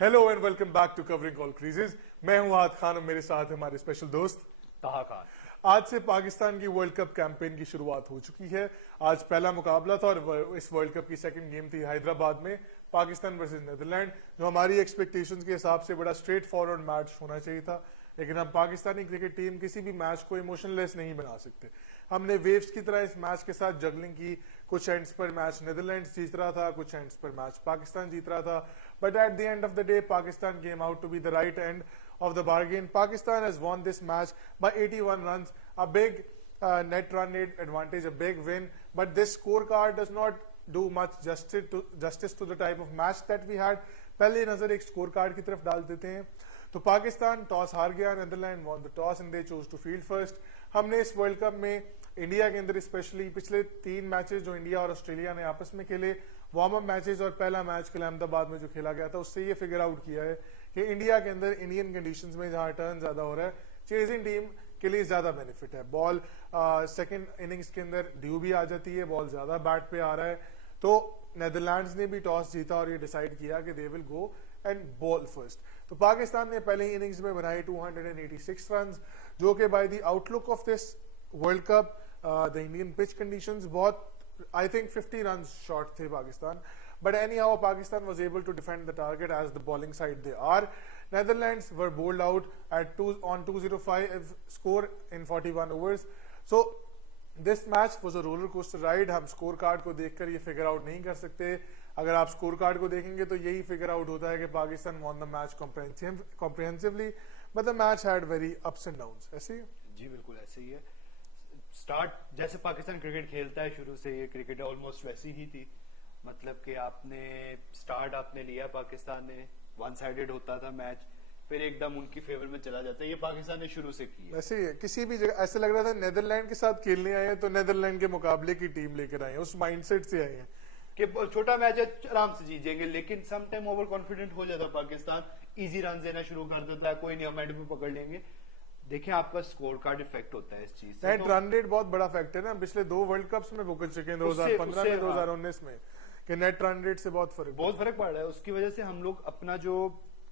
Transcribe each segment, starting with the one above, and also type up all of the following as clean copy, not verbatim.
Hello and welcome back to covering all creases. मैं हूं आद खान और मेरे साथ हमारे स्पेशल दोस्त ताहा खान। आज से पाकिस्तान की वर्ल्ड कप कैंपेन की शुरुआत हो चुकी है। आज पहला मुकाबला था और इस वर्ल्ड कप की सेकंड गेम थी हैदराबाद में पाकिस्तान वर्सेस नीदरलैंड, जो हमारी एक्सपेक्टेशंस के हिसाब से बड़ा स्ट्रेट फॉरवर्ड मैच होना चाहिए था। लेकिन हम पाकिस्तानी क्रिकेट टीम किसी भी मैच को इमोशनलेस नहीं बना सकते। हमने वेव्स की तरह इस मैच के साथ जगलिंग की। कुछ एंड्स पर मैच नीदरलैंड्स जीत रहा था, कुछ एंड्स पर मैच पाकिस्तान जीत रहा था, but at the end of the day Pakistan came out to be the right end of the bargain. Pakistan has won this match by 81 runs, a big net run rate advantage, a big win. But this scorecard does not do much justice to the type of match that we had. पहले नजर एक score card की तरफ डाल देते हैं तो Pakistan toss हार गया, Netherlands won the toss and they chose to field first. हमने इस वर्ल्ड कप में इंडिया के अंदर स्पेशली पिछले 3 मैचेस जो इंडिया और ऑस्ट्रेलिया ने आपस में खेले, वार्म अप मैचेस और पहला मैच कल अहमदाबाद में जो खेला गया था, उससे ये फिगर आउट किया है कि इंडिया के अंदर इंडियन कंडीशंस में जहां टर्न ज्यादा हो रहा है, चेजिंग टीम के लिए ज्यादा बेनिफिट है। बॉल सेकंड इनिंग्स के अंदर ड्यू भी आ जाती है, बॉल ज्यादा बैट पे आ रहा है, तो नेदरलैंड्स ने भी टॉस जीता और ये डिसाइड किया कि they will go and ball first. तो पाकिस्तान ने पहले इनिंग्स में बनाई 286 रन, जो कि by the outlook of this world cup the Indian pitch conditions बहुत I think 50 runs short थे Pakistan, but anyhow Pakistan was able to defend the target as the bowling side they are. Netherlands were bowled out at 205 score in 41 overs. So this match was a roller coaster ride. हम score card को देखकर ये figure out नहीं कर सकते। अगर आप score card को देखेंगे तो यही फिगर आउट होता है कि Pakistan won the match comprehensively, but the match had very ups and downs. ऐसे ही? जी बिल्कुल ऐसे ही है। स्टार्ट जैसे पाकिस्तान क्रिकेट खेलता है शुरू से, ये क्रिकेट ऑलमोस्ट वैसी ही थी। मतलब कि आपने लिया, पाकिस्तान ने वन साइडेड होता था मैच, फिर एकदम उनकी फेवर में चला जाता है। ये पाकिस्तान ने शुरू से की है। वैसे ही है, किसी भी जगह ऐसे लग रहा था नीदरलैंड के साथ खेलने आए हैं तो नीदरलैंड के मुकाबले की टीम लेकर आए हैं, उस माइंडसेट से आए हैं कि छोटा मैच है आराम से जीत जाएंगे। लेकिन सम टाइम ओवर कॉन्फिडेंट हो जाता पाकिस्तान, इजी रन देना शुरू कर देता है, कोई नहीं हम एंड में पकड़ लेंगे। देखिए आपका स्कोर कार्ड इफेक्ट होता है इस चीज से। नेट रन रेट बहुत बड़ा फैक्टर है, पिछले 2 वर्ल्ड कप्स में भुगत चुके हैं, 2015 में, 2019 में, कि नेट रन रेट से बहुत फर्क पड़ रहा है। उसकी वजह से हम लोग अपना जो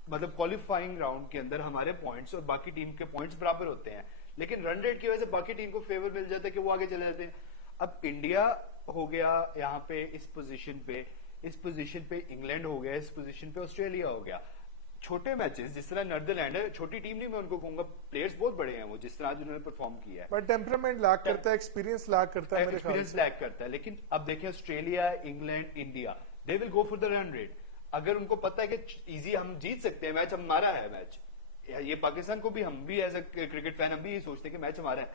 मतलब क्वालिफाइंग राउंड के अंदर हमारे पॉइंट्स और बाकी टीम के पॉइंट्स बराबर होते हैं, लेकिन रन रेट की वजह से बाकी टीम को फेवर मिल जाता है कि वो आगे चले जाते हैं। अब इंडिया हो गया यहाँ पे इस पोजीशन पे इंग्लैंड हो गया, इस पोजीशन पे ऑस्ट्रेलिया हो गया। छोटे मैचेस जिस तरह नीदरलैंड है, छोटी टीम नहीं मैं उनको कहूंगा, प्लेयर्स बहुत बड़े हैं वो जिस तरह उन्होंने परफॉर्म किया है, बट टेम्परामेंट लैक करता है, एक्सपीरियंस लैक करता है, एक्सपीरियंस लैक करता है। लेकिन अब देखें Australia, England, India, they will go for the run rate. अगर उनको पता है कि इजी हम जीत सकते हैं मैच, हमारा है मैच, ये पाकिस्तान को भी, हम भी एज अ क्रिकेट फैन हम भी ये सोचते हैं कि मैच हमारा है,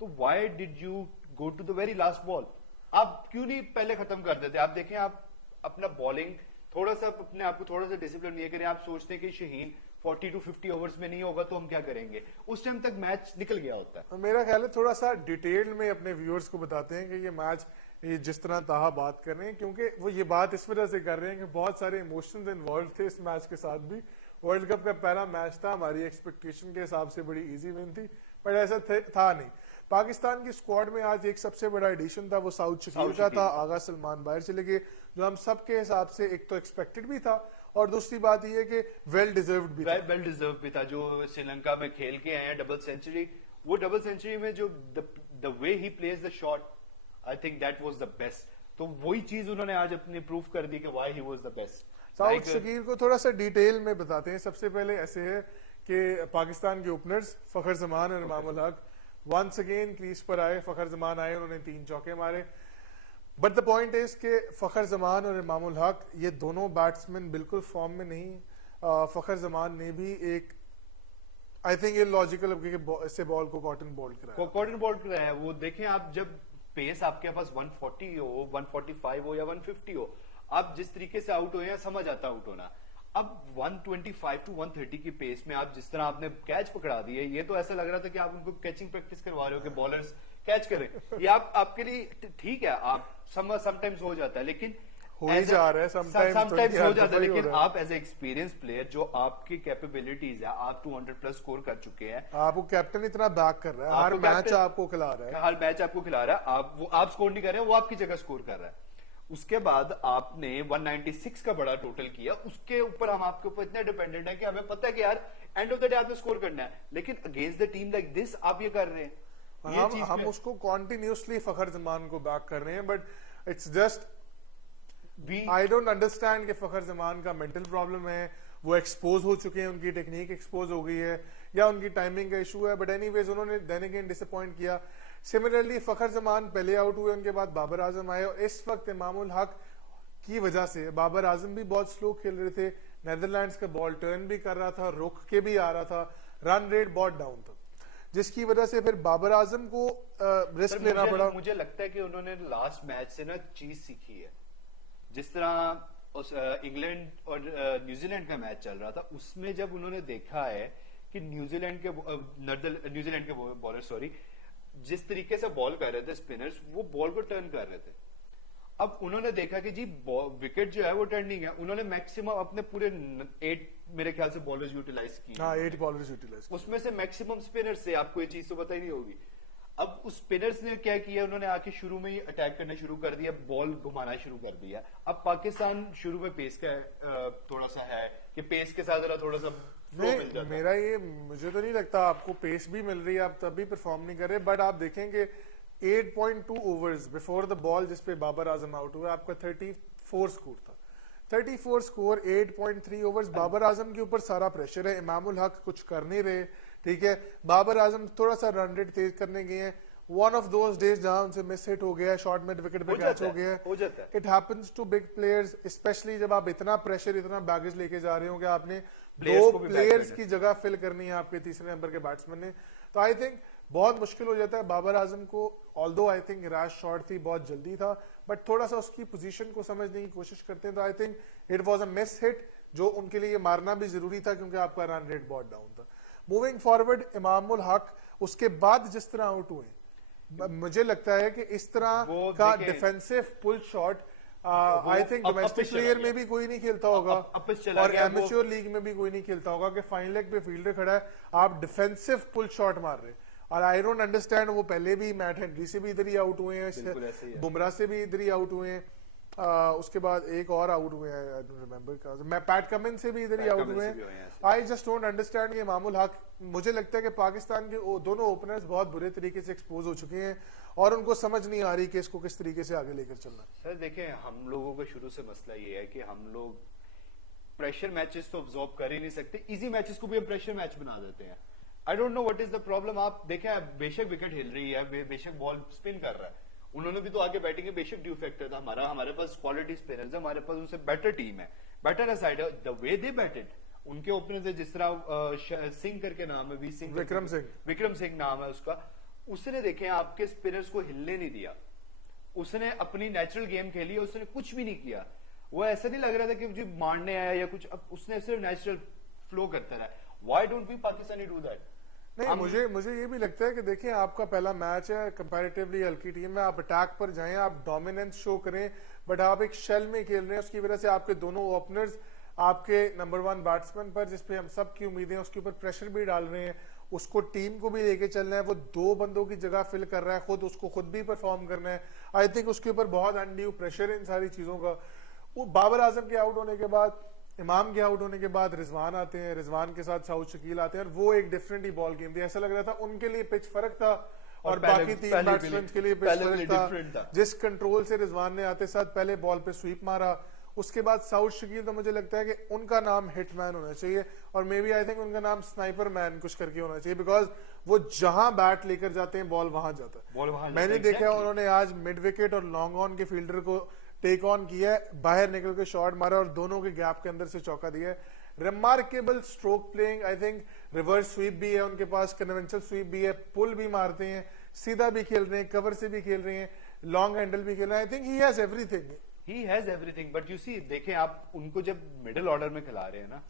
तो why did you go to the very last ball? आप क्यों नहीं पहले खत्म कर देते? आप देखें, आप अपना बॉलिंग थोड़ा सा अपने आप को थोड़ा सा डिसिप्लिन नहीं करें। आप सोचते हैं कि शहीन 40 to 50 ओवर्स में नहीं होगा तो हम क्या करेंगे, उस टाइम तक मैच निकल गया होता है। तो मेरा ख्याल है थोड़ा सा डिटेल में अपने व्यूअर्स को बताते हैं कि ये मैच, ये जिस तरह ताहा बात कर रहे हैं, क्योंकि वो ये बात इस वजह से कर रहे हैं कि बहुत सारे इमोशंस इन्वॉल्व थे इस मैच के साथ भी। वर्ल्ड कप का पहला मैच था, हमारी एक्सपेक्टेशन के हिसाब से बड़ी इजी विन थी, पर ऐसा था नहीं। पाकिस्तान की स्क्वाड में आज एक सबसे बड़ा एडिशन था, वो साउथ शकील का था। आगा सलमान बाहर चले गए, जो हम सबके हिसाब से एक तो एक्सपेक्टेड भी था, और दूसरी बात यह कि वेल डिजर्व्ड भी था। जो श्रीलंका में खेल के आए हैं डबल सेंचुरी, वो डबल सेंचुरी में जो the way he plays the shot, I think that was the best. तो वही चीज उन्होंने आज अपनी प्रूफ कर दी कि why he was the best. South Shakeel को थोड़ा सा डिटेल में बताते हैं। सबसे पहले ऐसे है कि पाकिस्तान के ओपनर्स फखर जमान और Imamul Haq once again crease पर आए। फखर जमान आए, उन्होंने 3 चौके मारे, बट द पॉइंट इज कि फखर जमान और इमामुल हक ये दोनों बैट्समैन बिल्कुल फॉर्म में नहीं। फखर जमान ने भी एक, आई थिंक ये लॉजिकल से बॉल को कॉटन बॉल्ड कराया है। वो देखें, आप जब पेस आपके पास 140 हो, 145 हो या 150 हो, आप जिस तरीके से आउट हुए हैं समझ आता आउट होना। अब 125 to 130 की पेस में आप जिस तरह आपने कैच पकड़ा दिए, ये तो ऐसा लग रहा था कि आप उनको कैचिंग प्रैक्टिस करवा रहे हो कि बॉलर्स कैच करें। ये आपके लिए ठीक है, आप समटाइम्स हो जाता है, लेकिन हो ही जा रहा है, समटाइम्स हो जाता है, लेकिन आप एज ए एक्सपीरियंस प्लेयर जो आपकी कैपेबिलिटीज है, आप 200 प्लस स्कोर कर चुके हैं, आपको कैप्टन इतना बैक कर रहा है, हर मैच आपको खिला रहा है, आप स्कोर नहीं कर रहे हैं, वो आपकी जगह स्कोर कर रहा है। उसके बाद आपने 196 का बड़ा टोटल किया, उसके ऊपर हम आपके ऊपर इतने डिपेंडेंट है कि हमें पता है कि यार एंड ऑफ द डे आपने स्कोर करना है, लेकिन against the team like this आप ये कर रहे हैं। ये चीज हम उसको कॉन्टिन्यूसली फखर जमान को बैक कर रहे हैं, but it's just I don't understand कि फखर जमान का मेंटल प्रॉब्लम है, वो एक्सपोज हो चुके हैं, उनकी टेक्निक एक्सपोज हो गई है, या उनकी टाइमिंग का इशू है, बट एनीवेज उन्होंने देन अगेन डिसअपॉइंट किया। सिमिलरली फखर जमान पहले आउट हुए, उनके बाद बाबर आजम आए, और इस वक्त इमामुल हक की वजह से बाबर आजम भी बहुत स्लो खेल रहे थे, नेदरलैंड्स का बॉल टर्न भी कर रहा था, रुक के भी आ रहा था, रन रेट बहुत डाउन था, जिसकी वजह से फिर बाबर आजम को रिस्क लेना पड़ा। मुझे लगता है कि उन्होंने लास्ट मैच से ना चीज सीखी है। जिस तरह उस इंग्लैंड और न्यूजीलैंड का मैच चल रहा था, उसमें जब उन्होंने देखा है कि न्यूजीलैंड के बॉलर जिस तरीके से बॉल कर रहे थे स्पिनर्स, वो बॉल को टर्न कर रहे थे। अब उन्होंने देखा कि जी विकेट जो है वो टर्निंग है, उन्होंने मैक्सिमम अपने पूरे 8 मेरे ख्याल से बॉलर्स यूटिलाइज की। हाँ, 8 बॉलर्स यूटिलाइज, उसमें से मैक्सिमम स्पिनर्स से, आपको ये चीज तो पता ही नहीं होगी। अब उस स्पिनर्स ने क्या किया, उन्होंने आके शुरू में ही अटैक करना शुरू कर दिया, बॉल घुमाना शुरू कर दिया। अब पाकिस्तान शुरू में पेस का थोड़ा सा है कि पेस के साथ थोड़ा सा नहीं, मेरा ये मुझे तो नहीं लगता आपको पेस भी मिल रही है, आप तब भी परफॉर्म नहीं कर रहे, बट आप देखेंगे 8.2 ओवर्स बिफोर द बॉल जिसपे बाबर आजम आउट हुआ, आपका 34 स्कोर था। 34 स्कोर, 8.3 ओवर्स, बाबर आजम के ऊपर सारा प्रेशर है, इमामुल हक कुछ कर नहीं रहे, ठीक है। बाबर आजम थोड़ा सा रन रेट तेज करने गए हैं, वन ऑफ दोज डेज जहां उनसे मिस हिट हो गया, शॉर्ट मिड विकेट पे कैच हो गया है। It happens to big players, especially जब आप इतना प्रेशर, इतना बैगेज लेके जा रहे हो कि आपने दो प्लेयर्स की जगह फिल करनी है आपके तीसरे नंबर के बैट्समैन ने, तो आई थिंक बहुत मुश्किल हो जाता है बाबर आजम को। Although I think rash shot थी, बहुत जल्दी था, बट थोड़ा सा उसकी पोजीशन को समझने की कोशिश करते हैं, तो I think it was a miss hit, जो उनके लिए मारना भी जरूरी था क्योंकि आपका रन रेट बहुत डाउन था। मूविंग फॉरवर्ड, इमामुल हक उसके बाद जिस तरह आउट हुए, मुझे लगता है कि इस तरह का defensive pull shot I think domestic player में भी कोई नहीं खेलता होगा, और एमेच्योर लीग में भी कोई नहीं खेलता होगा कि फाइन लेग पे फील्डर खड़ा है, आप डिफेंसिव पुल शॉट मार रहे हैं। और आई डोंट अंडरस्टैंड, वो पहले भी मैट हेनरी से भी इधर ही आउट हुए हैं, बुमराह से भी इधर ही आउट हुए हैं, उसके बाद एक और आउट हुए हैं, आई डोंट रिमेंबर, मैं पैट कमिंस से भी इधर ही आउट हुए हैं। आई जस्ट डोंट अंडरस्टैंड कि इमामुल हक, मुझे लगता है कि पाकिस्तान के दोनों ओपनर्स बहुत बुरे तरीके से एक्सपोज हो चुके हैं और उनको समझ नहीं आ रही कि इसको किस तरीके से आगे लेकर चलना। सर देखें, हम लोगों का शुरू से मसला ये है कि हम लोग प्रेशर मैचेस तो ऑब्जॉर्व कर ही नहीं सकते, इजी मैचेस को भी हम प्रेशर मैच बना देते हैं। I don't know what is the problem. आप देखें, बेशक विकेट हिल रही है, बेशक बॉल स्पिन कर रहा है, उन्होंने भी तो आगे बैटिंग है, बेशक ड्यू फैक्टर था हमारे पास क्वालिटी स्पिनर्स है, हमारे पास उनसे बेटर टीम है, बेटर है side, the way they batted, उनके ओपनर्स है, जिस तरह सिंह करके नाम है, विक्रम सिंह नाम है उसका, उसने देखे आपके स्पिनर्स को हिलने नहीं दिया, उसने अपनी नेचुरल गेम खेली, उसने कुछ भी नहीं किया, वो ऐसा नहीं लग रहा था कि मुझे मारने आया या कुछ, अब उसने सिर्फ नेचुरल फ्लो करता रहा। Why don't we Pakistani do that? नहीं, मुझे ये भी लगता है कि देखिए, आपका पहला मैच है, कंपैरेटिवली हल्की टीम है, आप अटैक पर जाएं, आप डोमिनेंस शो करें, बट आप एक शेल में खेल रहे हैं, उसकी वजह से आपके दोनों ओपनर्स आपके नंबर 1 बैट्समैन पर, जिसपे हम सब की उम्मीदें, उसके ऊपर प्रेशर भी डाल रहे हैं, उसको टीम को भी लेके चलना है, वो 2 बंदों की जगह फिल कर रहा है, खुद उसको खुद भी परफॉर्म करना है। आई थिंक उसके ऊपर बहुत अनड्यू प्रेशर है इन सारी चीजों का। वो बाबर आजम के आउट होने के बाद, इमाम के आउट होने के बाद रिजवान आते हैं, रिजवान के साथ साउथ शकील आते हैं, और वो एक डिफरेंट ही बॉल गेम थी, ऐसा लग रहा था उनके लिए पिच फर्क था और बाकी 3 बैट्समैन के लिए पिच फर्क था। जिस कंट्रोल से रिजवान ने आते साथ पहले बॉल पे स्वीप मारा, उसके बाद साउथ शकील, तो मुझे लगता है कि उनका नाम हिटमैन होना चाहिए, और मे बी आई थिंक उनका नाम स्नाइपर मैन कुछ करके होना चाहिए, बिकॉज वो जहां बैट लेकर जाते हैं बॉल वहां जाता है। मैंने देखा उन्होंने आज मिड विकेट और लॉन्ग ऑन के फील्डर को टेक ऑन किया है, बाहर निकल के शॉट मारा और दोनों के गैप के अंदर से चौका दिया है। Remarkable stroke playing, I think reverse sweep भी है उनके पास, कन्वेंशनल स्वीप भी है, पुल भी मारते हैं, सीधा भी खेल रहे हैं, कवर से भी खेल रहे हैं, लॉन्ग हैंडल भी खेल रहे हैं। I think he has everything, he has everything, but you see, देखें आप उनको जब मिडिल ऑर्डर में खिला रहे हैं ना,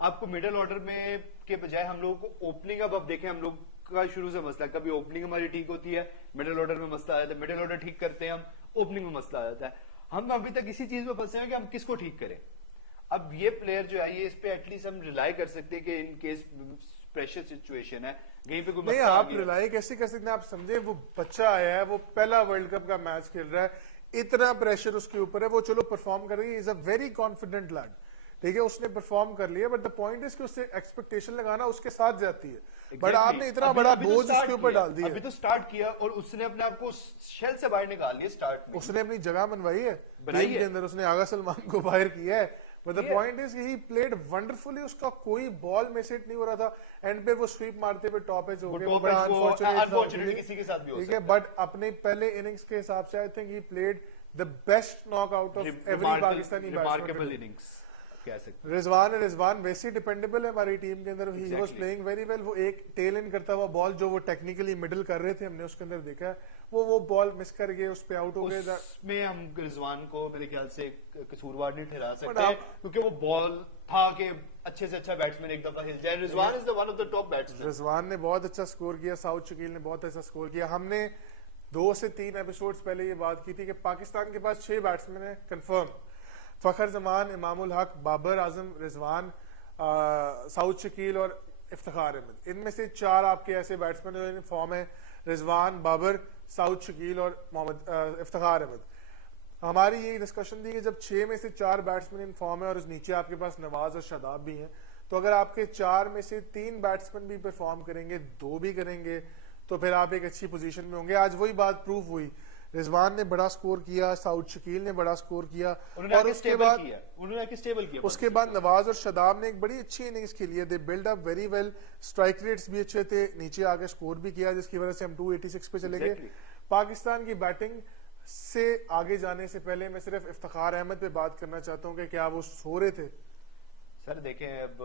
आपको मिडिल ऑर्डर में के बजाय हम लोगों को ओपनिंग, अब देखें हम लोग का शुरू से मसला, कभी ओपनिंग हमारी ठीक होती है, मिडिल ऑर्डर में मसला आ जाता है, मिडिल ऑर्डर ठीक करते हैं हम, ओपनिंग में मसला आ जाता है। हम अभी तक इसी चीज में फंसे हैं कि हम किसको ठीक करें। अब ये प्लेयर जो है, ये इस पे एटलीस्ट हम रिलाई कर सकते हैं कि इन केस प्रेशर सिचुएशन है, कहीं पे कोई नहीं, आप रिलाई कैसे कर सकते हैं? आप समझे, वो बच्चा आया है, वो पहला वर्ल्ड कप का मैच खेल रहा है, इतना प्रेशर उसके ऊपर है, वो चलो परफॉर्म कर रही है, is a very confident lad, ठीक है, उसने परफॉर्म कर लिया, बट द पॉइंट इज कि उससे एक्सपेक्टेशन लगाना उसके साथ जाती है, बट आपने इतना बड़ा बोझ उसके ऊपर डाल दिया। अभी तो स्टार्ट किया और उसने अपने आप को शेल से बाहर निकाल लिया स्टार्ट में। उसने अपनी जगह बनवाई है बनाई टीम है। के अंदर, उसने आगा सलमान को बाहर किया है, but the point is he played wonderfully, उसका कोई बॉल मिस हिट नहीं हो रहा था, एंड पे वो स्वीप मारते हुए टॉप एज हो गया, वो बड़ा अनफॉर्चुनेटली किसी के साथ भी हो ठीक है, बट अपने पहले इनिंग्स के हिसाब से आई think he played the best knockout of every Pakistani remarkable innings कह सकते हैं। रिजवान वैसे डिपेंडेबल है हमारी टीम के अंदर, he was playing very well, वो एक टेल इन करता हुआ बॉल जो वो टेक्निकली मिडिल कर रहे थे, हमने उसके अंदर देखा है, वो बॉल मिस कर गए, उस पे आउट हो गए। उसमें हम रिजवान को मेरे ख्याल से कसूरवार नहीं ठहरा सकते क्योंकि वो बॉल था कि अच्छे से अच्छा बैट्समैन एक दफा हिल जाए। Rizwan is the one of the top batsman. Rizwan ने बहुत अच्छा स्कोर किया, साउथ शकील ने बहुत अच्छा स्कोर किया। हमने 2 से 3 एपिसोड्स पहले ये बात की थी कि पाकिस्तान के पास 6 बैट्समैन है कंफर्म, फखर जमान, इमामुल हक, बाबर आजम, रिजवान, साउथ शकील और इफ्तिखार अहमद। इनमें से 4 आपके ऐसे बैट्समैन जो इन फॉर्म है, रिजवान, बाबर, साउथ शकील और मोहम्मद इफ्तिखार अहमद। हमारी ये डिस्कशन थी कि जब 6 में से 4 बैट्समैन इन फॉर्म है और उस नीचे आपके पास नवाज और शादाब भी हैं, तो अगर आपके 4 में से 3 बैट्समैन भी परफॉर्म करेंगे, 2 भी करेंगे, तो फिर आप एक अच्छी पोजीशन में होंगे। आज वही बात प्रूव हुई, रिजवान ने बड़ा स्कोर किया, साउथ शकील ने बड़ा स्कोर किया, और उसके बाद नवाज और शादाब ने एक बड़ी अच्छी इनिंग्स खेली है। They build up very well, strike rates भी अच्छे थे, नीचे आके स्कोर भी किया, जिसकी वजह से हम 286 पे चले गए। पाकिस्तान की बैटिंग से आगे जाने से पहले मैं सिर्फ इफ्तिखार अहमद पे बात करना चाहता हूँ कि क्या वो सो रहे थे? सर देखें, अब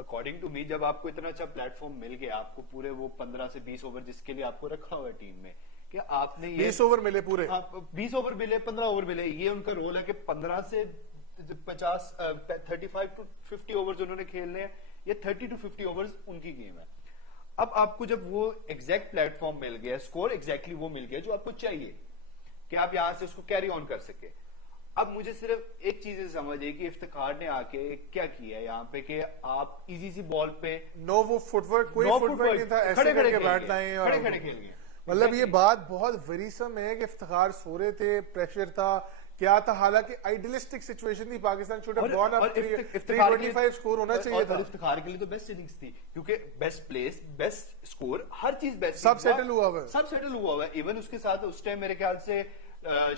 अकॉर्डिंग टू मी जब आपको इतना अच्छा प्लेटफॉर्म मिल गया, आपको पूरे वो 15 से 20 ओवर जिसके लिए आपको रखा हुआ है टीम में, कि आपने 20 ओवर मिले पूरे, 20 ओवर मिले, 15 ओवर मिले, ये उनका रोल है कि 15 से 50 35 टू 50 ओवर्स उन्होंने खेलने हैं, ये 30 टू 50 ओवर्स उनकी गेम है। अब आपको जब वो एग्जैक्ट प्लेटफॉर्म मिल गया, स्कोर एग्जैक्टली वो मिल गया जो आपको चाहिए कि आप यहां से उसको कैरी ऑन कर सके। अब मुझे सिर्फ एक चीज समझिए कि इफ्तिखार ने आके क्या किया यहाँ पे कि आप इजी सी बॉल पे नो वो फुटवर्क, कोई फुटवर्क नहीं था, ऐसे करके बैठना है, खड़े खेल गए। मतलब ये बात बहुत वरीसम है कि इफ्तिखार सो रहे थे, प्रेशर था, क्या था, हालांकि आइडियलिस्टिक सिचुएशन थी, Pakistan should have gone up 325 score होना चाहिए था। इफ्तिखार के लिए तो बेस्ट इनिंग्स थी क्योंकि बेस्ट प्लेस, बेस्ट स्कोर, हर चीज बेस्ट, सब सेटल हुआ हुआ है, सब सेटल हुआ हुआ है। इवन उसके साथ उस टाइम मेरे ख्याल से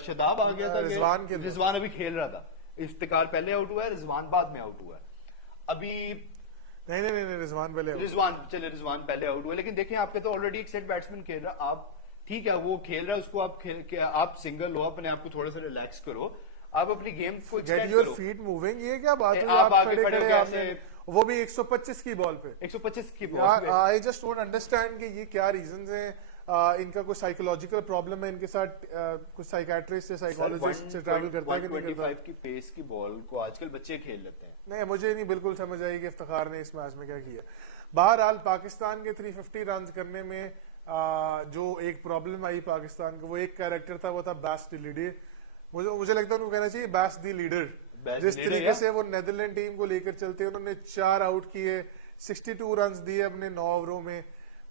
शादाब आ गया था, रिजवान अभी खेल रहा था, इफ्तिखार पहले आउट हुआ है, रिजवान बाद में आउट हुआ है। अभी नहीं रिजवान रिजवान पहले आउट हुआ, लेकिन देखिए आपके तो ऑलरेडी एक सेट बैट्समैन खेल रहा, आप ठीक है वो खेल रहा है, उसको आप सिंगल लो, अपने आप को थोड़ा सा रिलैक्स करो, आप अपनी गेम को गेट योर फीट मूविंग। ये क्या बात हुई, आप खड़े आपने, वो भी 125 की बॉल पे, 125 की बॉल पे। आई जस्ट डोंट अंडरस्टैंड कि ये क्या रीजंस हैं, इनका कोई साइकोलॉजिकल प्रॉब्लम है, इनके साथ कुछ साइकियाट्रिस्ट से साइकोलॉजिस्ट से ट्रैवल करता है कि नहीं करता? 125 की पेस की बॉल को आजकल बच्चे खेल लेते हैं। नहीं, मुझे नहीं बिल्कुल समझ आई कि इफ्तिखार ने इस मैच में क्या किया। बहरहाल पाकिस्तान के 350 रन करने में जो एक प्रॉब्लम आई पाकिस्तान को, वो एक कैरेक्टर था, वो था बैस द लीडर। मुझे लगता है उनको कहना चाहिए बैस द लीडर। जिस तरीके से वो नेदरलैंड टीम को लेकर चलते हैं, उन्होंने 4 आउट किए, 62 रन दिए अपने 9 ओवरों में,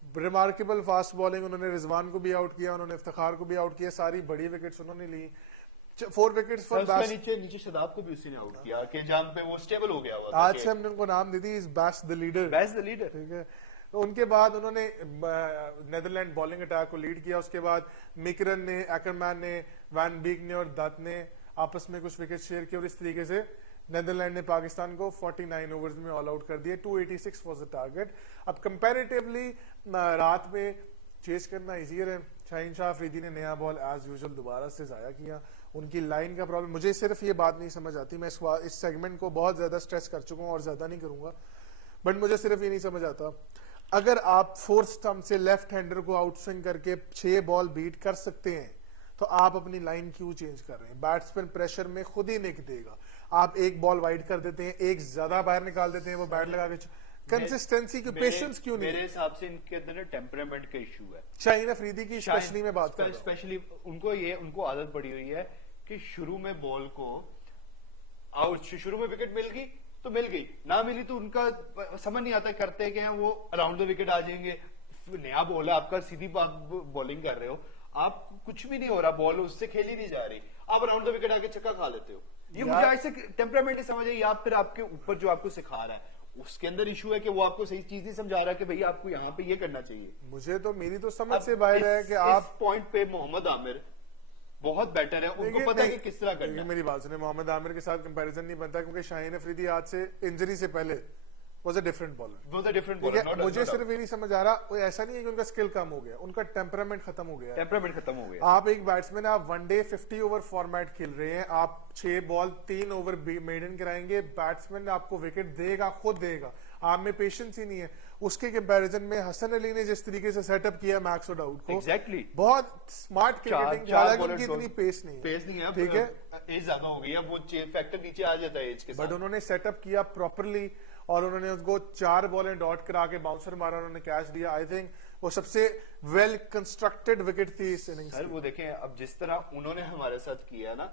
रिमार्केबल फास्ट बॉलिंग, उन्होंने रिजवान को भी आउट किया, उन्होंने इफ्तिखार को भी आउट किया, सारी बड़ी विकेट्स उन्होंने ली, 4 विकेट्स फॉर बैस। नीचे शादाब को भी उसी ने आउट किया कि जहां पे वो स्टेबल हो गया हुआ था। आज से हमने उनको नाम दे दी इज बैस द लीडर, ठीक है। तो उनके बाद उन्होंने नेदरलैंड बॉलिंग अटैक को लीड किया, उसके बाद मिकरन ने, एकरमैन ने, वैन बीक ने और दत्त ने आपस में कुछ विकेट शेयर किए, और इस तरीके से नेदरलैंड ने पाकिस्तान को 49 ओवर्स में ऑल आउट कर दिया। 286 वाज द टारगेट। अब कंपैरेटिवली रात में चेस करना इजियर है। शाहीन शाह अफरीदी ने नया बॉल एज यूजुअल दोबारा से जाया किया, उनकी लाइन का प्रॉब्लम, मुझे सिर्फ ये बात नहीं समझ आती, मैं इस सेगमेंट को बहुत ज्यादा स्ट्रेस कर चुका हूँ और ज्यादा नहीं करूंगा, बट मुझे सिर्फ ये नहीं समझ आता, अगर आप 4th स्टंप से लेफ्ट हैंडर को आउटस्विंग करके 6 बॉल बीट कर सकते हैं, तो आप अपनी लाइन क्यों चेंज कर रहे हैं? बैट्समैन प्रेशर में खुद ही निक देगा, आप एक बॉल वाइड कर देते हैं, एक ज्यादा बाहर निकाल देते हैं, वो बैट लगा के, कंसिस्टेंसी की पेशेंस क्यों नहीं? मेरे हिसाब से इनके अंदर टेम्परामेंट का इशू है। शाहीन अफरीदी की स्पेशली में बात कर रहा हूं, स्पेशली उनको आदत पड़ी हुई है कि शुरू में बॉल को शुरू में विकेट मिल गई तो मिल गई, ना मिली तो उनका समझ नहीं आता करते क्या वो अराउंड द विकेट आ जाएंगे, नया बॉल है आपका, सीधी बॉलिंग कर रहे हो, आप कुछ भी नहीं हो रहा, बॉल उससे खेली नहीं जा रही, आप अराउंड द विकेट आके छक्का खा लेते हो। ये यार- मुझे आज से टेम्परामेंट ही समझ आई, या फिर आपके ऊपर जो आपको सिखा रहा है उसके अंदर इशू है कि वो आपको सही चीज नहीं समझा रहा कि भैया आपको यहाँ पे ये करना चाहिए। मुझे तो मेरी तो समझ अब से बाहर है कि आप पॉइंट पे मोहम्मद आमिर बहुत बेटर है, उनको देखिए, पता है नहीं, कि किस तरह करना देखिए, है। मेरी बात सुने, मोहम्मद आमिर के साथ कंपैरिजन नहीं बनता क्योंकि शाहीन अफरीदी आज से इंजरी से पहले वाज अ डिफरेंट बॉलर। वो डिफरेंट ठीक है, मुझे सिर्फ ये नहीं समझ आ रहा, वो ऐसा नहीं है कि उनका स्किल कम हो गया, उनका टेम्परामेंट खत्म हो गया है। टेम्परामेंट खत्म हो गया। आप एक बैट्समैन, आप वनडे 50 ओवर फॉर्मेट खेल रहे हैं, आप 6 बॉल 3 ओवर मेडन कराएंगे, बैट्समैन आपको विकेट देगा, खुद देगा, आप में पेशेंस ही नहीं है। उसके कंपैरिजन में हसन अली ने जिस तरीके से सेटअप किया मैक्स आउट को, Exactly. बहुत स्मार्ट क्रिकेटिंग, हालांकि उनकी इतनी पेस नहीं है, पेस नहीं है, ठीक है, एज ज्यादा हो गई है, वो फैक्टर नीचे आ जाता है एज के बट साथ। उन्होंने सेटअप किया प्रॉपरली और उन्होंने उसको 4 बॉलें डॉट करा के बाउंसर मारा, उन्होंने कैच दिया। आई थिंक वो सबसे वेल कंस्ट्रक्टेड विकेट थी इस इनिंग्स सर वो देखें, अब जिस तरह उन्होंने हमारे साथ किया ना,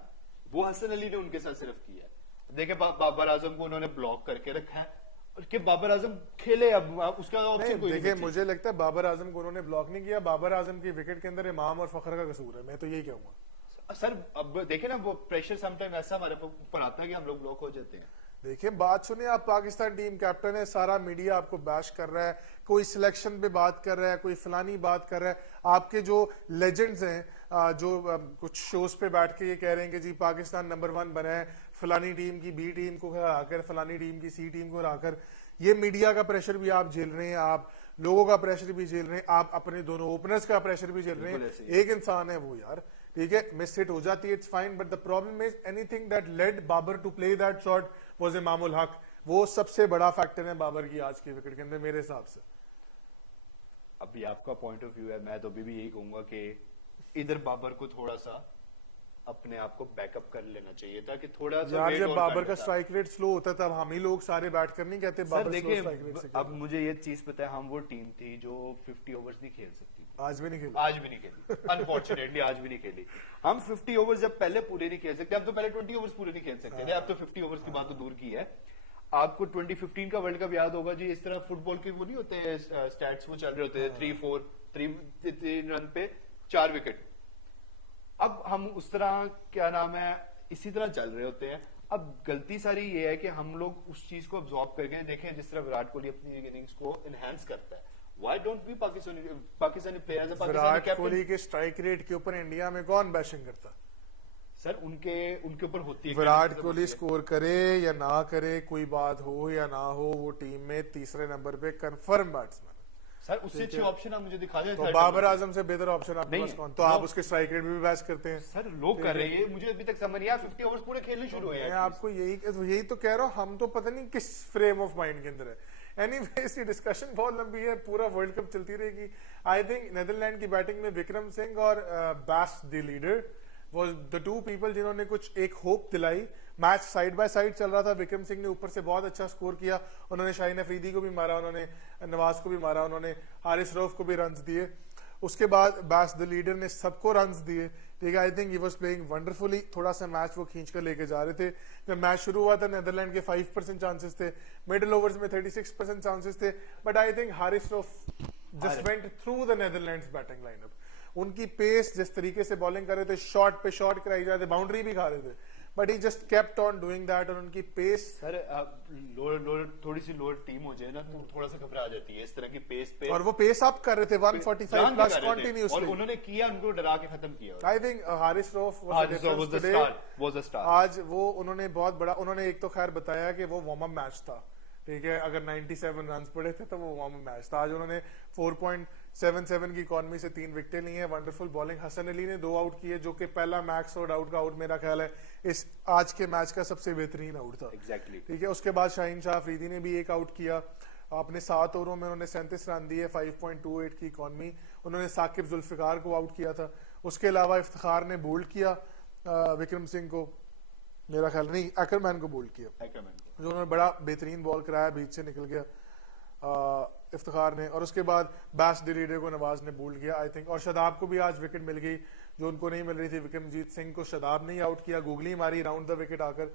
वो हसन अली ने उनके साथ सिर्फ किया है। देखें बाबर आजम को उन्होंने ब्लॉक करके रखा है और कि बाबर आजम खेले, अब उसका ऑप्शन कोई देखिए, नहीं। मुझे लगता है बाबर आजम को उन्होंने ब्लॉक नहीं किया, बाबर आजम की विकेट के अंदर इमाम और फखर का कसूर है, मैं तो यही कहूंगा। सर अब देखे ना, वो प्रेशर समटाइम ऐसा हमारे ऊपर आता है कि हम लोग ब्लॉक हो जाते हैं। देखिए, बात सुनिए, आप पाकिस्तान टीम कैप्टन है, सारा मीडिया आपको बैश कर रहा है, कोई सिलेक्शन पे बात कर रहा है, कोई फलानी बात कर रहा है, आपके जो लेजेंड्स हैं जो कुछ शोज पे बैठ के ये कह रहे हैं कि जी पाकिस्तान नंबर 1 बना है, फलानी टीम की बी टीम को हराकर, फलानी टीम की सी टीम को हराकर। ये मीडिया का प्रेशर भी आप झेल रहे हैं, आप लोगों का प्रेशर भी झेल रहे हैं, आप अपने दोनों ओपनर्स का प्रेशर भी झेल रहे हैं। एक इंसान है वो यार, ठीक है, मिस हिट हो जाती है, it's fine, but the problem is anything that led Babar to play that shot was Imamul Haq. वो सबसे बड़ा फैक्टर है बाबर की आज की विकेट के अंदर मेरे हिसाब से। अभी आपका पॉइंट ऑफ व्यू है, मैं तो अभी भी यही कहूंगा कि इधर बाबर को थोड़ा सा अपने आप को बैकअप कर लेना चाहिए था कि थोड़ा सा यार weight जब और बाबर कम का था। स्ट्राइक रेट स्लो होता है तब हम ही लोग सारे बैट कर नहीं कहते सर बाबर स्लो देखिए, स्ट्राइक रेट से अब मुझे ये चीज पता है, हम वो टीम थी जो 50 ओवर्स नहीं खेल सकती थी। आज भी नहीं खेला। आज भी नहीं खेली, अनफॉर्चुनेटली आज भी नहीं खेली। हम 50 ओवर्स जब पहले पूरे नहीं खेल सकते, हम तो पहले 20 ओवर्स पूरे नहीं खेल सकते थे, अब तो 50 ओवर्स की बात तो दूर की है। आपको 2015 का वर्ल्ड कप याद होगा जी, इस तरह फुटबॉल के वो नहीं होते स्टैट्स, वो चल रहे होते थे 3 रन पे 4 विकेट। अब हम उस तरह, क्या नाम है, इसी तरह चल रहे होते हैं। अब गलती सारी ये है कि हम लोग उस चीज को अब्सॉर्ब करके देखें, जिस तरह विराट कोहली अपनी इनिंग्स को एनहांस करता है, why don't we Pakistani players, Virat Kohli के स्ट्राइक रेट के ऊपर इंडिया में कौन बैशिंग करता? सर उनके ऊपर होती है। विराट कोहली स्कोर करे या ना करे, कोई बात हो या ना हो, वो टीम में तीसरे नंबर पे कंफर्म बैट्समैन। सर उससे अच्छी ऑप्शन आप मुझे दिखा दें। तो बाबर आजम से बेहतर ऑप्शन आपके नहीं, पास कौन? तो आप उसके स्ट्राइक रेट भी बैश करते हैं। सर लोग कर रहे हैं, मुझे अभी तक समझ नहीं आया, 50 ओवर्स पूरे खेलने शुरू हुए हैं। मैं आपको यही तो कह रहा हूँ, हम तो पता नहीं किस फ्रेम ऑफ माइंड के अंदर है। एनीवेज, ये डिस्कशन बहुत लंबी है, पूरा वर्ल्ड कप चलती रहेगी। आई थिंक नेदरलैंड की बैटिंग में विक्रम सिंह और Bas de Leede was the 2 people जिन्होंने कुछ एक होप दिलाई। मैच साइड बाय साइड चल रहा था, विक्रम सिंह ने ऊपर से बहुत अच्छा स्कोर किया, उन्होंने शाहीन अफरीदी को भी मारा, उन्होंने नवाज को भी मारा, उन्होंने हारिस रऊफ को भी रन्स दिए। उसके बाद बैस द लीडर ने सबको रन्स दिए, ठीक है। आई think he was playing wonderfully. थोड़ा सा मैच वो खींच कर लेके जा रहे थे। जब मैच शुरू हुआ था नेदरलैंड के 5% चांसेस थे, मिडिल ओवर्स में 36% चांसेस थे, but I think Haris Rauf just went through the Netherlands batting lineup. उनकी पेस, जिस तरीके से बॉलिंग कर रहे थे, शॉट पे शॉट कराई जा रहे थे, बाउंड्री भी खा रहे थे, but he just kept on doing that. और उनकी पेस, सर थोड़ी सी लोअर टीम हो जाए ना तो थोड़ा सा घबरा जाती है इस तरह की पेस पे। और वो पेस अप कर रहे थे 145 प्लस कंटिन्यूअसली, और उन्होंने किया, उनको डरा के खत्म किया। I think Haris Rauf was the star. आज वो उन्होंने बहुत बड़ा, उन्होंने एक तो खैर बताया कि वो वार्म अप मैच था, ठीक है, अगर 97 रन पड़े थे तो वो वार्म अप मैच था। आज उन्होंने 4.77 की इकॉनमी से 3 विकेटें ली हैं। वंडरफुल बॉलिंग, हसन अली ने 2 आउट किए, जो कि पहला मैक्स और आउट का आउट मेरा ख्याल है इस आज के मैच का सबसे बेहतरीन आउट था। एग्जैक्टली, ठीक है। उसके बाद शाहीन शाह अफरीदी ने भी 1 आउट किया। अपने 7 ओवरों में उन्होंने 37 रन दिए, 5.28 की इकॉनमी। उन्होंने साकिब जुल्फिकार को आउट किया था। उसके अलावा इफ्तिखार ने बोल्ड किया विक्रम सिंह को, मेरा ख्याल नहीं, एकरमैन को बोल्ड किया, जो उन्होंने बड़ा बेहतरीन बॉल कराया, बीच से निकल गया इफ्तिखार ने। और उसके बाद बैस द लीडर को नवाज ने बोल्ड किया, आई थिंक। और शदाब को भी आज विकेट मिल गई जो उनको नहीं मिल रही थी। विक्रमजीत सिंह को शदाब नहीं आउट किया, गूगली मारी राउंड द विकेट आकर,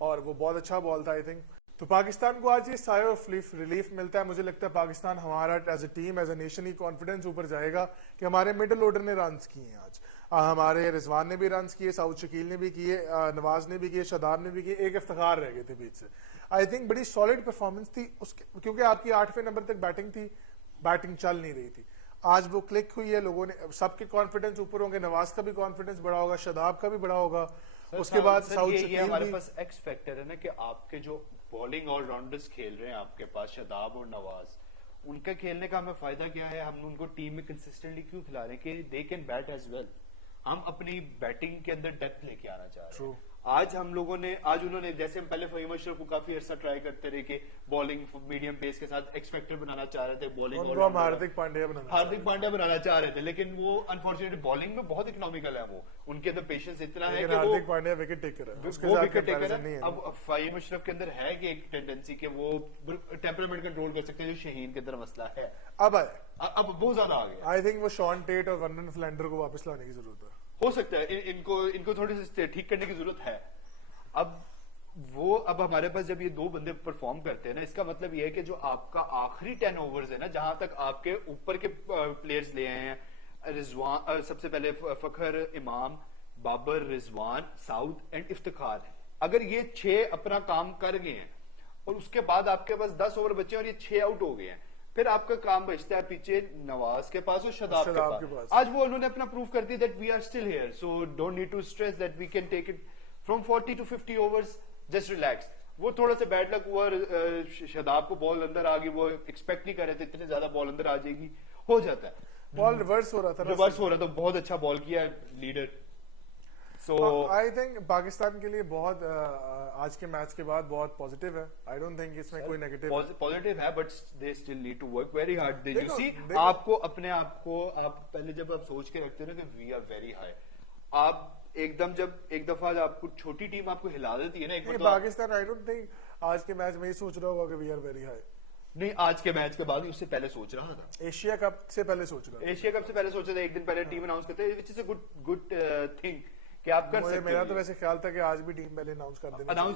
और वो बहुत अच्छा बॉल था। आई थिंक तो पाकिस्तान को आज ये साय ऑफ रिलीफ मिलता है। मुझे लगता है पाकिस्तान हमारा as a team as a nation ही कॉन्फिडेंस ऊपर जाएगा कि हमारे मिडिल ऑर्डर ने रन किए हैं आज। हमारे रिजवान ने भी रन किए, साउद शकील ने भी किए, नवाज ने भी किए, शादाब ने भी किए, एक इफ्तिखार रह गए थे बीच से। आई थिंक बड़ी सॉलिड परफॉर्मेंस थी उसके, क्योंकि आपकी 8वें नंबर तक बैटिंग थी, बैटिंग चल नहीं रही थी। आज वो क्लिक हुई है, लोगों ने सबके कॉन्फिडेंस ऊपर होंगे, नवाज का भी कॉन्फिडेंस बढ़ा होगा, शादाब का भी बढ़ा होगा। उसके बाद साउथ ये हमारे शकील पास एक्स फैक्टर है ना कि आपके जो बॉलिंग ऑलराउंडर्स खेल रहे हैं आपके पास शादाब और नवाज, उनका खेलने का हमें फायदा क्या है? हम उनको टीम में कंसिस्टेंटली क्यों खिला रहे हैं कि they can bat as well. हम अपनी बैटिंग के अंदर डेप्थ लेके आना चाह रहे हैं। आज हम लोगों ने, आज उन्होंने, जैसे हम पहले फहीम अशरफ को काफी अर्सा ट्राई करते रहे कि बॉलिंग मीडियम पेस के साथ एक्स फैक्टर बनाना चाह रहे थे, बॉलिंग उनको हम हार्दिक पांड्या बनाना चाह रहे थे, लेकिन वो अनफॉर्चुनेटली बॉलिंग में बहुत इकोनॉमिकल है। वो उनके अंदर पेशेंस इतना है कि हार्दिक पांड्या विकेट टेकर है, वो विकेट टेकर है। अब फहीम अशरफ के अंदर है कि एक टेंडेंसी कि वो टेम्परामेंट कंट्रोल कर सकते हैं, जो शहीन के अंदर मसला है अब बहुत ज्यादा आ गया। आई थिंक वो शॉन टेट और वर्नन फ्लैंडर को वापस लाने की जरूरत है। हो सकता है इनको थोड़ी सी ठीक करने की जरूरत है। अब हमारे पास जब ये दो बंदे परफॉर्म करते हैं ना, इसका मतलब ये है कि जो आपका आखिरी 10 ओवर्स है ना, जहां तक आपके ऊपर के प्लेयर्स ले आए हैं, रिजवान सबसे पहले फखर, इमाम, बाबर, रिजवान, साउद एंड इफ्तिखार, अगर ये 6 अपना काम कर गए हैं और उसके बाद आपके पास 10 ओवर बचे और ये 6 आउट हो गए हैं, फिर आपका काम बचता है पीछे नवाज के पास और शादाब के पास। आज वो उन्होंने अपना प्रूव कर दिया that we are still here, so don't need to stress that we can take it from 40 to 50 overs, just relax. वो थोड़ा सा बैड लक हुआ, शादाब को बॉल अंदर आ गई, वो एक्सपेक्ट नहीं कर रहे थे इतने ज्यादा बॉल अंदर आ जाएगी, हो जाता है। बॉल रिवर्स हो रहा था, बहुत अच्छा बॉल किया leader. So I think Pakistan के लिए बहुत आज के मैच के बाद बहुत पॉजिटिव है। आई डोंट थिंक इसमें कोई नेगेटिव पॉजिटिव है, but they still need to work very hard. You see, आपको अपने आप को, आप पहले जब आप सोच के रखते हो ना कि वी आर वेरी हाई, आप एकदम जब एक दफा आपको छोटी टीम आपको हिला देती है ना, एक बार तो पाकिस्तान आई डोंट थिंक आज के मैच में ही सोच रहा होगा कि वी आर वेरी हाई। नहीं, आज के मैच के बाद उससे पहले सोच रहा था, एशिया कप से पहले सोच रहा था, एशिया कप से पहले सोचा था, एक दिन पहले टीम अनाउंस करते हैं, which is a good thing कि आप कर सकते हैं। मेरा तो वैसे ख्याल था कि आज भी टीम पहले अनाउंस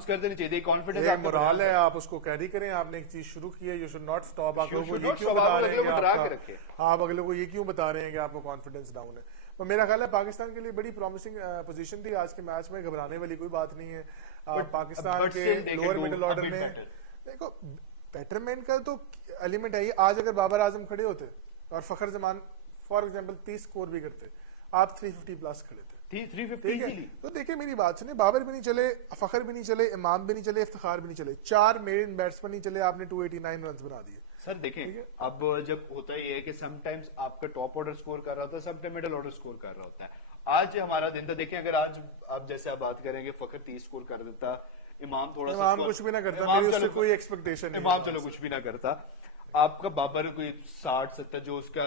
कर देनी चाहिए। कॉन्फिडेंस आपका मोरल है, आप उसको कैरी करें। आपने एक चीज शुरू की है, यू शुड नॉट स्टॉप। आप लोगों को ये क्यों बता रहे हैं कि आप अगले को ये क्यों बता रहे हैं कि आपको कॉन्फिडेंस डाउन है? तो मेरा ख्याल है पाकिस्तान के लिए बड़ी प्रॉमिसिंग पोजीशन थी आज के मैच में, घबराने वाली कोई बात नहीं है। पाकिस्तान के लोअर मिडिल ऑर्डर में देखो बेटरमेंट का तो एलिमेंट है ही। आज अगर बाबर आजम खड़े होते और फखर जमान फॉर एग्जांपल 30 स्कोर भी करते, आप 350 प्लस खड़े थे, 350 तो देखिए मेरी बात सुनिए, बाबर भी नहीं चले, फखर भी नहीं चले, इमाम भी नहीं चले, इफ्तिखार भी नहीं चले, 4 मेन बैट्समैन नहीं चले, आपने 289 रन बना दिए। सर देखें, अब जब होता ही है कि समटाइम्स आपका टॉप ऑर्डर स्कोर कर रहा होता है, समटाइम मिडिल ऑर्डर स्कोर कर रहा होता है। आज हमारा दिन था, देखें अगर आज आप जैसे आप बात करेंगे फखर 30 स्कोर कर देता, इमाम कुछ भी ना करता, मेरी उससे कोई एक्सपेक्टेशन नहीं, इमाम चलो कुछ भी ना करता, आपका बाबर कोई 60-70 जो उसका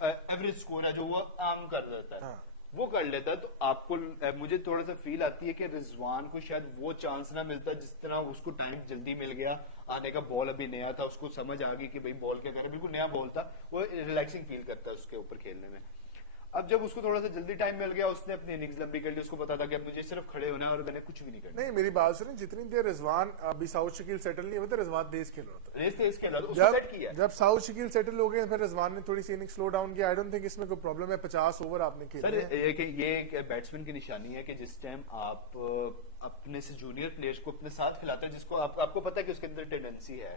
एवरेज स्कोर है जो वो आम कर देता है, वो कर लेता, तो आपको मुझे थोड़ा सा फील आती है कि रिजवान को शायद वो चांस ना मिलता जिस तरह उसको टाइम जल्दी मिल गया आने का। बॉल अभी नया था, उसको समझ आ गई कि भाई बॉल क्या कर, बिल्कुल नया बॉल था, वो रिलैक्सिंग फील करता है उसके ऊपर खेलने में। अब जब उसको थोड़ा सा जल्दी टाइम मिल गया, उसने अपनी इनिंग्स लंबी कर ली, उसको पता था कि अब मुझे सिर्फ खड़े होना है और मैंने कुछ भी नहीं करना। नहीं, मेरी बात सुनिए, जितनी देर रिजवान अभी साउथ शकील सेटल नहीं होता, रिजवान तेज खेल रहा था। जब साउथ शकील सेटल हो गए, फिर रिजवान ने थोड़ी सी इनिंग स्लो डाउन किया। आई डोंट थिंक इसमें कोई प्रॉब्लम है, 50 ओवर आपने खेले। ये एक बैट्समैन की निशानी है कि जिस टाइम आप अपने से जूनियर प्लेयर्स को अपने साथ खिलाते हैं, जिसको आपको पता है कि उसके अंदर टेंडेंसी है,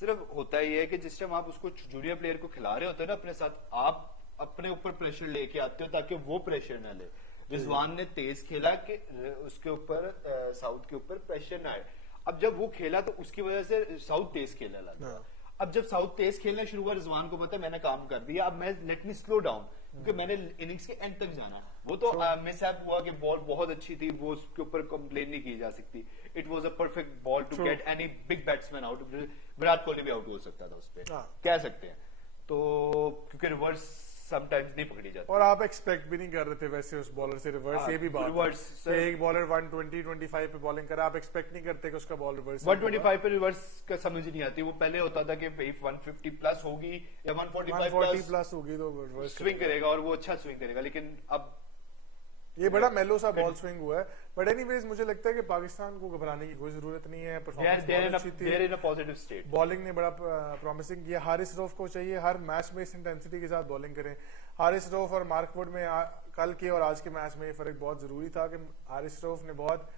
सिर्फ होता ही है कि जिस टाइम आप उसको जूनियर प्लेयर को खिला रहे होते हैं ना अपने साथ, आप अपने ऊपर प्रेशर लेके आते हो ताकि वो प्रेशर ना ले। रिजवान ने तेज खेला कि उसके ऊपर साउथ के ऊपर प्रेशर ना आए। अब जब वो खेला तो उसकी वजह से साउथ तेज खेलने लगा। अब जब साउथ तेज खेलना शुरू हुआ, रिजवान को पता मैंने काम कर दिया, अब मैं लेट मी स्लो डाउन, क्योंकि मैंने इनिंग्स के एंड तक जाना। वो तो मिसहैप हुआ कि बॉल बहुत अच्छी थी, वो उसके ऊपर कंप्लेन नहीं की जा सकती। It was a perfect ball to get any big batsman out. Virat Kohli भी आउट हो सकता था उस पर, कह सकते हैं। तो क्योंकि रिवर्स समटाइम्स नहीं पकड़ी जाती, और आप एक्सपेक्ट भी नहीं कर रहे थे वैसे उस बॉलर से रिवर्स। ये भी बात रिवर्स एक बॉलर 120-125 पे बॉलिंग करे, आप एक्सपेक्ट नहीं करते कि उसका बॉल रिवर्स 125 पे रिवर्स का समझ नहीं आती। वो पहले होता था कि भाई 150 प्लस होगी या 140 प्लस होगी तो स्विंग करेगा और वो अच्छा स्विंग करेगा। लेकिन अब ये बड़ा मेलो सा बॉल स्विंग हुआ है, बट एनीवेज मुझे लगता है कि पाकिस्तान को घबराने की कोई जरूरत नहीं है। परफॉर्मेंस बहुत अच्छी थी, they're in a positive state. Bowling ने बड़ा प्रॉमिसिंग किया। हारिस रऊफ को चाहिए हर मैच में इस इंटेंसिटी के साथ बॉलिंग करें। हारिस रऊफ और मार्क वुड में कल के और आज के मैच में ये फर्क बहुत जरूरी था कि हारिस रऊफ ने बहुत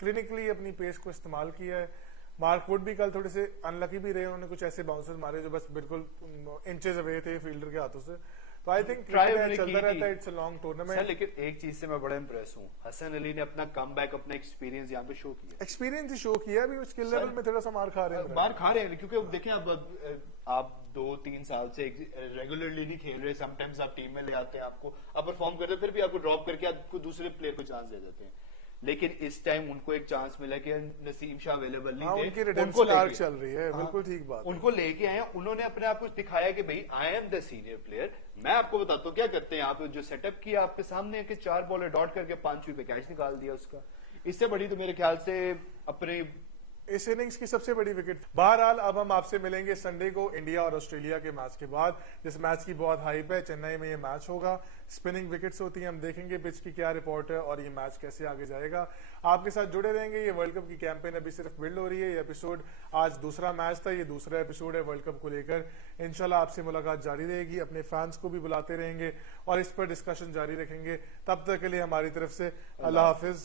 क्लिनिकली अपनी पेस को इस्तेमाल किया है। मार्क वुड भी कल थोड़े से अनलकी भी रहे, उन्होंने कुछ ऐसे बाउंसर्स मारे जो बस बिल्कुल इंचेस अवे थे फील्डर के हाथों से। तो आई थिंक चलता रहता है, it's a long tournament. Sir लेकिन एक चीज से मैं बड़ा इंप्रेस हूँ, हसन अली ने अपना कमबैक, अपना एक्सपीरियंस यहाँ पे शो किया। एक्सपीरियंस ही शो किया, अभी स्किल लेवल में थोड़ा सा मार खा रहे हैं। मार खा रहे हैं क्योंकि अब देखें, अब आप 2-3 साल से रेगुलरली नहीं खेल रहे, समटाइम्स आप टीम में ले आते हैं, आपको आप परफॉर्म करते हैं, फिर भी आपको ड्रॉप करके आपको दूसरे प्लेयर को चांस दे देते हैं। लेकिन इस टाइम उनको एक चांस मिला कि नसीम शाह अवेलेबल नहीं थे, उनकी रिडेम्पशन आर्क चल रही है, बिल्कुल ठीक बात। उनको लेके आए, उन्होंने अपने आप को दिखाया कि भाई I am the senior player. मैं आपको बताता हूँ क्या करते हैं आप, जो सेटअप किया आपके सामने कि 4 बॉलें डॉट करके 5वीं पे कैच निकाल दिया उसका। इससे बड़ी तो मेरे ख्याल से अपने इस इनिंग्स की सबसे बड़ी विकेट। बहरहाल अब हम आपसे मिलेंगे संडे को इंडिया और ऑस्ट्रेलिया के मैच के बाद, जिस मैच की बहुत हाइप है। चेन्नई में ये मैच होगा, स्पिनिंग विकेट्स होती हैं, हम देखेंगे पिच की क्या रिपोर्ट है और ये मैच कैसे आगे जाएगा। आपके साथ जुड़े रहेंगे। ये वर्ल्ड कप की कैंपेन अभी सिर्फ बिल्ड हो रही है। ये एपिसोड आज दूसरा मैच था, ये दूसरा एपिसोड है वर्ल्ड कप को लेकर। इंशाल्लाह आपसे मुलाकात जारी रहेगी, अपने फैंस को भी बुलाते रहेंगे और इस पर डिस्कशन जारी रखेंगे। तब तक के लिए हमारी तरफ से अल्लाह हाफिज।